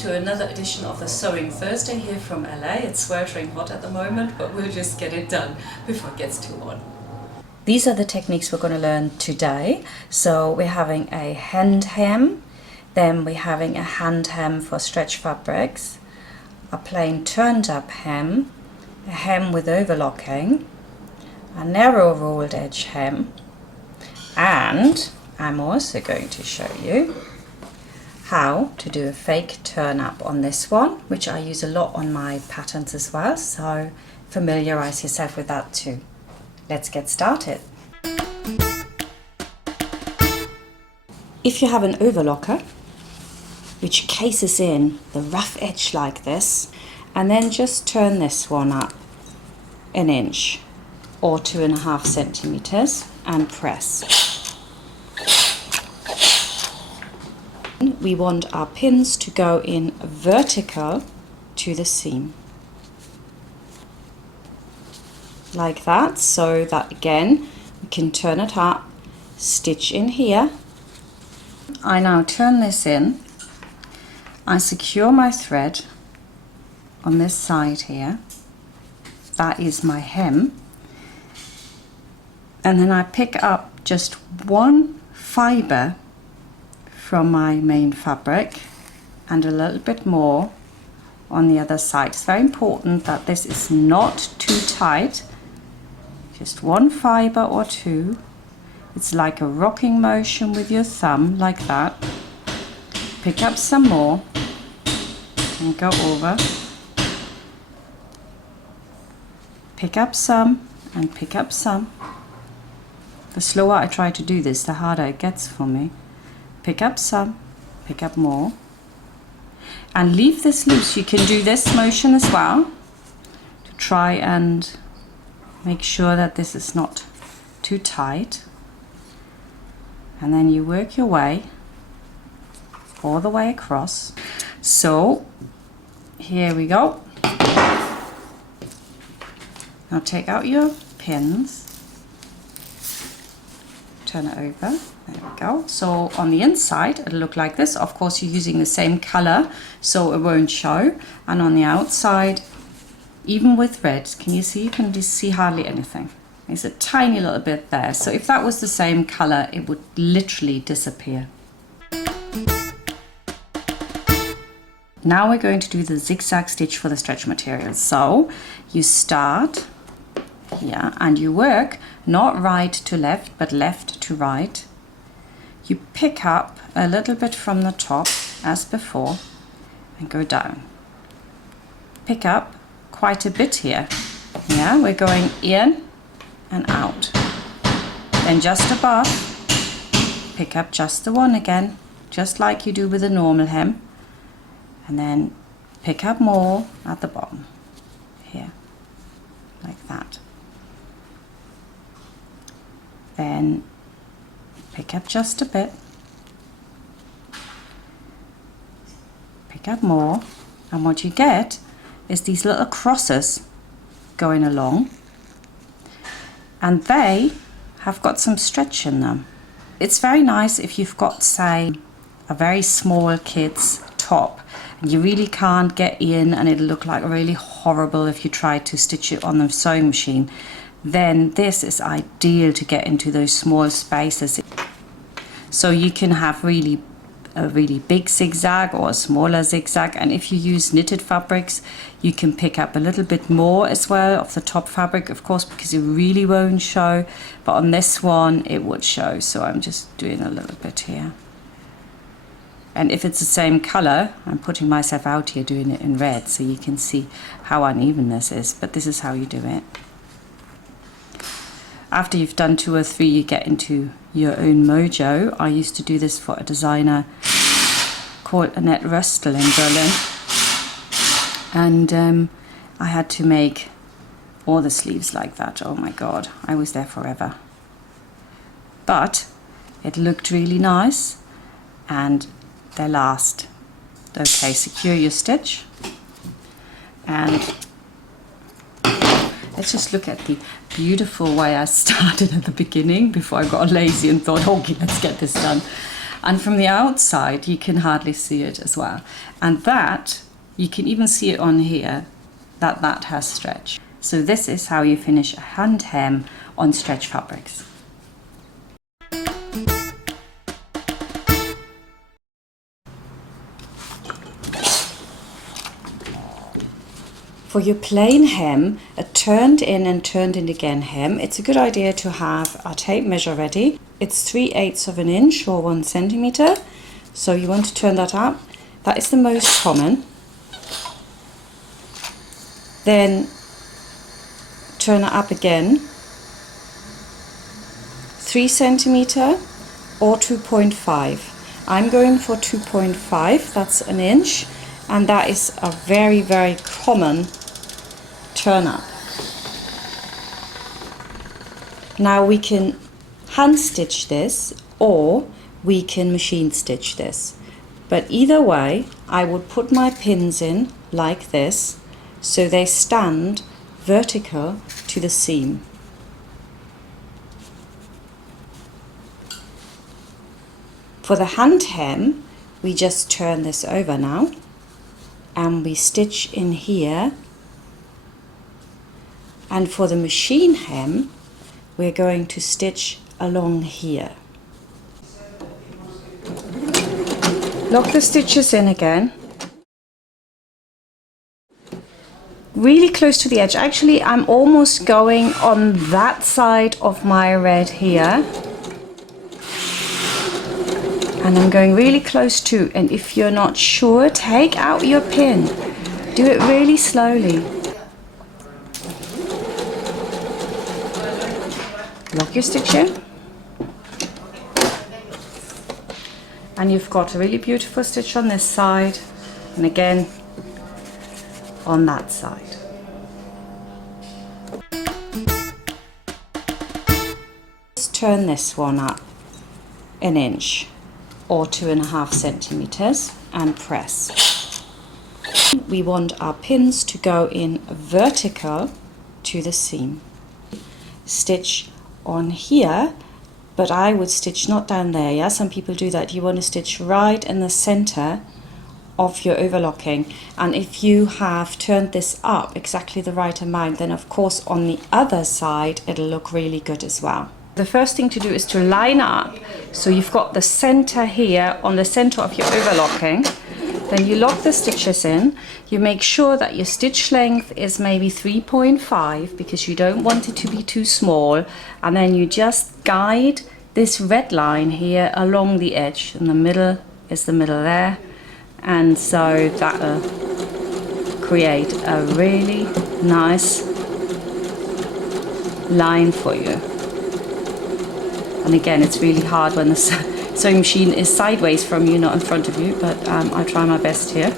to another edition of the Sewing Thursday here from LA. It's sweltering hot at the moment, but we'll just get it done before it gets too hot. These are the techniques we're going to learn today. So we're having a hand hem, then we're having a hand hem for stretch fabrics, a plain turned up hem, a hem with overlocking, a narrow rolled edge hem, and I'm also going to show you how to do a fake turn up on this one, which I use a lot on my patterns as well, so familiarize yourself with that too. Let's get started. If you have an overlocker which cases in the rough edge like this, and then just turn this one up an inch or 2.5 centimeters and press. We want our pins to go in vertical to the seam. Like that, so that again we can turn it up, stitch in here. I now turn this in, I secure my thread on this side here, that is my hem, and then I pick up just one fibre from my main fabric and a little bit more on the other side. It's very important that this is not too tight, just one fibre or two. It's like a rocking motion with your thumb, like that. Pick up some more and go over. Pick up some and pick up some. The slower I try to do this, the harder it gets for me. Pick up some, pick up more, and leave this loose. You can do this motion as well to try and make sure that this is not too tight. And then you work your way all the way across. So here we go. Now take out your pins, turn it over. There we go. So on the inside it'll look like this. Of course you're using the same color so it won't show. And on the outside, even with red, can you see? You can just see hardly anything. There's a tiny little bit there. So if that was the same color, it would literally disappear. Now we're going to do the zigzag stitch for the stretch material. So you start here and you work not right to left, but left to right. You pick up a little bit from the top as before and go down. Pick up quite a bit here. Yeah, we're going in and out. Then just above, pick up just the one again, just like you do with a normal hem. And then pick up more at the bottom here, like that. Then pick up just a bit, pick up more, and what you get is these little crosses going along, and they have got some stretch in them. It's very nice if you've got, say, a very small kid's top and you really can't get in, and it'll look like really horrible if you try to stitch it on the sewing machine. Then this is ideal to get into those small spaces. So you can have a really big zigzag or a smaller zigzag, and if you use knitted fabrics you can pick up a little bit more as well of the top fabric, of course, because it really won't show, but on this one it would show. So I'm just doing a little bit here, and if it's the same color, I'm putting myself out here doing it in red so you can see how uneven this is, but this is how you do it. After you've done 2 or 3, you get into your own mojo. I used to do this for a designer called Annette Röstel in Berlin, and I had to make all the sleeves like that. Oh my god, I was there forever. But it looked really nice and they last. Okay, secure your stitch, and let's just look at the beautiful way I started at the beginning before I got lazy and thought, okay, let's get this done. And from the outside, you can hardly see it as well. And that, you can even see it on here, that has stretch. So this is how you finish a hand hem on stretch fabrics. For your plain hem, a turned in and turned in again hem, it's a good idea to have a tape measure ready. It's 3/8 of an inch or 1 centimeter. So you want to turn that up. That is the most common. Then turn it up again. 3 centimeter or 2.5. I'm going for 2.5, that's an inch. And that is a very, very common turn up. Now we can hand stitch this or we can machine stitch this. But either way, I would put my pins in like this so they stand vertical to the seam. For the hand hem, we just turn this over now. And we stitch in here, and for the machine hem we're going to stitch along here. Lock the stitches in again, really close to the edge. Actually, I'm almost going on that side of my red here. And I'm going really close to, and if you're not sure, take out your pin. Do it really slowly. Lock your stitch in. And you've got a really beautiful stitch on this side, and again on that side. Let's turn this one up an inch or 2.5 centimeters and press. We want our pins to go in vertical to the seam. Stitch on here, but I would stitch not down there. Yeah, some people do that. You want to stitch right in the center of your overlocking, and if you have turned this up exactly the right amount, then of course on the other side it'll look really good as well. The first thing to do is to line up, so you've got the center here on the center of your overlocking. Then you lock the stitches in. You make sure that your stitch length is maybe 3.5 because you don't want it to be too small, and then you just guide this red line here along the edge. In the middle is the middle there, and so that'll create a really nice line for you. And again, it's really hard when the sewing machine is sideways from you, not in front of you, but I try my best here.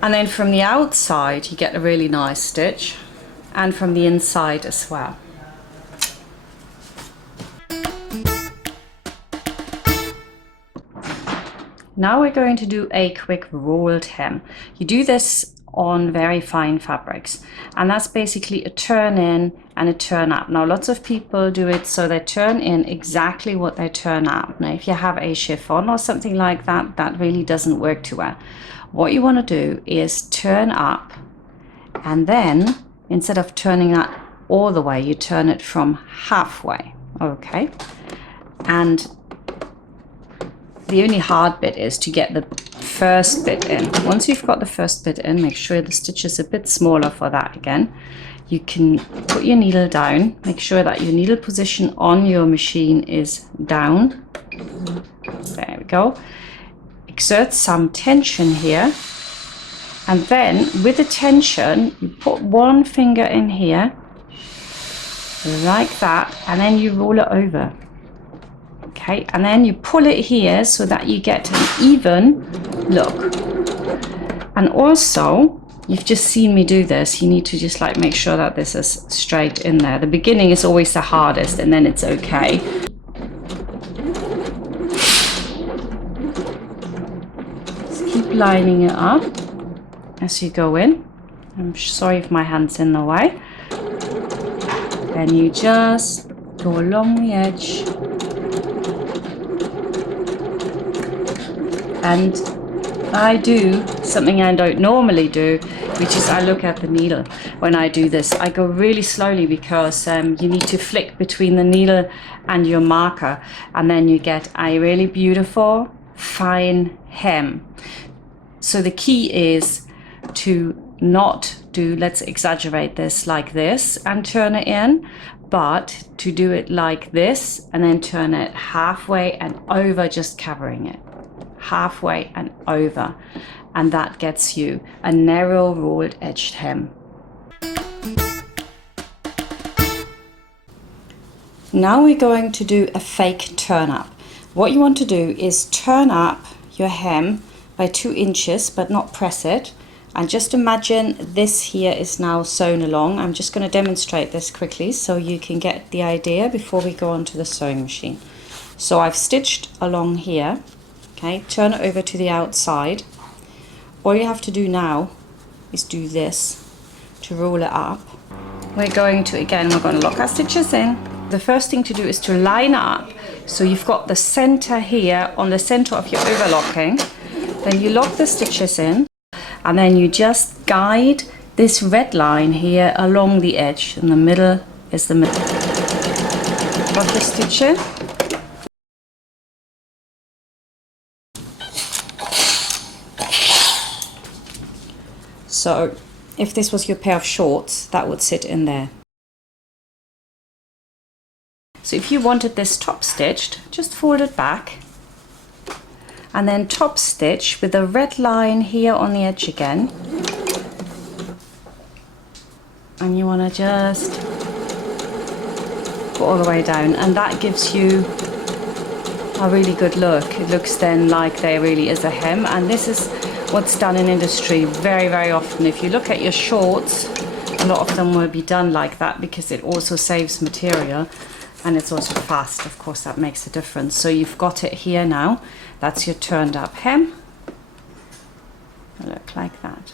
And then from the outside you get a really nice stitch, and from the inside as well. Now we're going to do a quick rolled hem. You do this on very fine fabrics, and that's basically a turn in and a turn up. Now lots of people do it so they turn in exactly what they turn up. Now if you have a chiffon or something like that, that really doesn't work too well. What you want to do is turn up, and then instead of turning that all the way, you turn it from halfway. Okay, and the only hard bit is to get the first bit in. Once you've got the first bit in, make sure the stitch is a bit smaller for that again. You can put your needle down, make sure that your needle position on your machine is down. There we go. Exert some tension here, and then with the tension you put one finger in here like that, and then you roll it over. Okay, and then you pull it here so that you get an even look. And also, you've just seen me do this, you need to just like make sure that this is straight in there. The beginning is always the hardest, and then it's okay. Just keep lining it up as you go in. I'm sorry if my hand's in the way. Then you just go along the edge, and I do something I don't normally do, which is I look at the needle when I do this. I go really slowly because you need to flick between the needle and your marker, and then you get a really beautiful fine hem. So the key is to not do, let's exaggerate this like this and turn it in, but to do it like this and then turn it halfway and over, just covering it. Halfway and over, and that gets you a narrow rolled edged hem. Now we're going to do a fake turn up. What you want to do is turn up your hem by 2 inches, but not press it, and just imagine this here is now sewn along. I'm just going to demonstrate this quickly so you can get the idea before we go on to the sewing machine. So I've stitched along here. Okay, turn it over to the outside. All you have to do now is do this to roll it up. We're going to lock our stitches in. The first thing to do is to line up so you've got the center here on the center of your overlocking. Then you lock the stitches in, and then you just guide this red line here along the edge. In the middle is the middle. Lock the stitch in. So if this was your pair of shorts, that would sit in there. So if you wanted this top stitched, just fold it back and then top stitch with a red line here on the edge again. And you want to just go all the way down, and that gives you a really good look. It looks then like there really is a hem, and this is what's done in industry very, very often. If you look at your shorts, a lot of them will be done like that because it also saves material and it's also fast. Of course, that makes a difference. So you've got it here now. That's your turned up hem. It'll look like that.